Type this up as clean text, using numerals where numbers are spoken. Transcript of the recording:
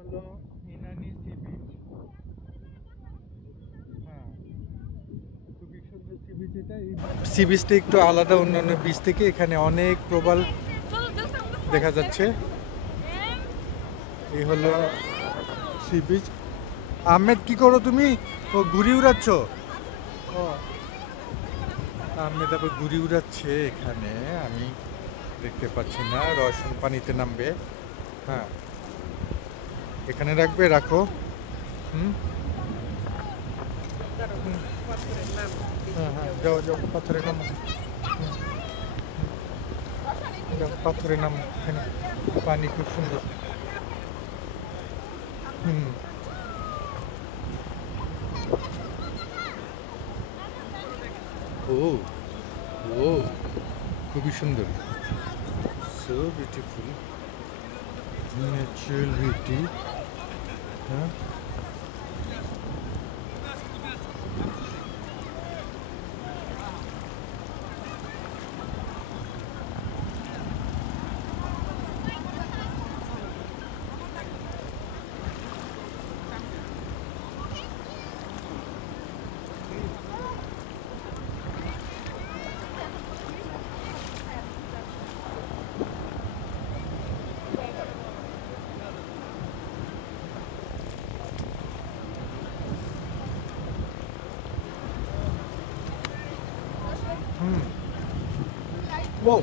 হলো Inani sea beach. হ্যাঁ, খুবই সুন্দর সি বিচ এটা। এই সি বিচটা একটু আলাদা অন্যান্য বিচ থেকে, এখানে অনেক প্রবাল দেখা যাচ্ছে। এই হলো সি বিচ। আহমেদ, কি করো তুমি? ও ঘুড়ি উড়াচ্ছ? ও, আহমেদ আবার ঘুড়ি উড়াচ্ছে এখানে, আমি দেখতে পাচ্ছি না। রওশন পানিতে নামবে। হ্যাঁ, এখানে রাখবে, রাখো। হুম, হ্যাঁ হ্যাঁ, যাও যাও, পাথরে নামো। হুম, যাও, পাথরে নামো। এখানে পানি খুব সুন্দর। হুম। ও, ও, খুবই সুন্দর। So beautiful, natural beauty. হ্যাঁ, হুম। ও